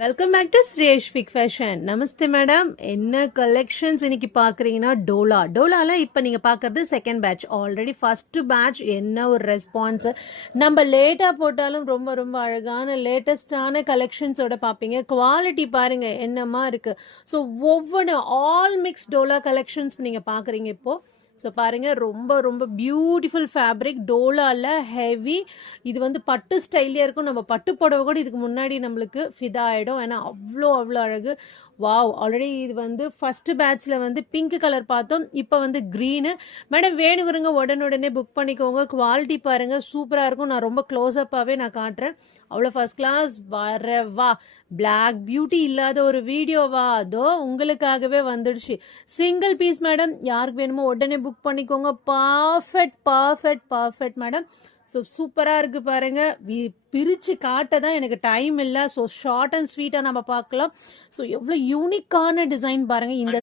Welcome back to ஸ்ரேஷ் ஃபிக் fashion. நமஸ்தே மேடம். என்ன கலெக்ஷன்ஸ் இன்னைக்கு பார்க்குறீங்கன்னா டோலாவில் இப்போ நீங்கள் பார்க்குறது second batch. Already first batch என்ன ஒரு ரெஸ்பான்ஸு. நம்ம லேட்டாக போட்டாலும் ரொம்ப ரொம்ப அழகான லேட்டஸ்டான கலெக்ஷன்ஸோட பார்ப்பீங்க. குவாலிட்டி பாருங்கள் என்னமா இருக்குது. ஸோ ஒவ்வொன்று ஆல் மிக்ஸ் டோலா கலெக்ஷன்ஸ் நீங்கள் பார்க்குறீங்க இப்போது. ஸோ பாருங்கள் ரொம்ப ரொம்ப பியூட்டிஃபுல் ஃபேப்ரிக் டோலாவில் ஹெவி. இது வந்து பட்டு ஸ்டைல்லே இருக்கும். நம்ம பட்டு புடவை கூட இதுக்கு முன்னாடி நம்மளுக்கு ஃபிதா ஆகிடும். ஏன்னா அவ்வளோ அவ்வளோ அழகு. வாவ். ஆல்ரெடி இது வந்து ஃபஸ்ட்டு பேட்ச்சில் வந்து பிங்க் கலர் பார்த்தோம். இப்போ வந்து க்ரீனு. மேடம் வேணுங்கிறங்க உடனுடனே புக் பண்ணிக்கோங்க. குவாலிட்டி பாருங்கள் சூப்பராக இருக்கும். நான் ரொம்ப க்ளோஸ்அப்பாகவே நான் காட்டுறேன். அவ்வளோ ஃபஸ்ட் கிளாஸ். வரவா பிளாக் பியூட்டி இல்லாத ஒரு வீடியோவா அதோ உங்களுக்காகவே வந்துடுச்சு. Single piece madam. யாருக்கு வேணுமோ உடனே புக் பண்ணிக்கோங்க. Perfect madam. ஸோ சூப்பராக இருக்குது பாருங்கள். பிரித்து காட்ட தான் எனக்கு டைம் இல்லை. ஸோ ஷார்ட் அண்ட் ஸ்வீட்டாக நம்ம பார்க்கலாம். ஸோ எவ்வளோ யூனிக்கான டிசைன் பாருங்கள். இந்த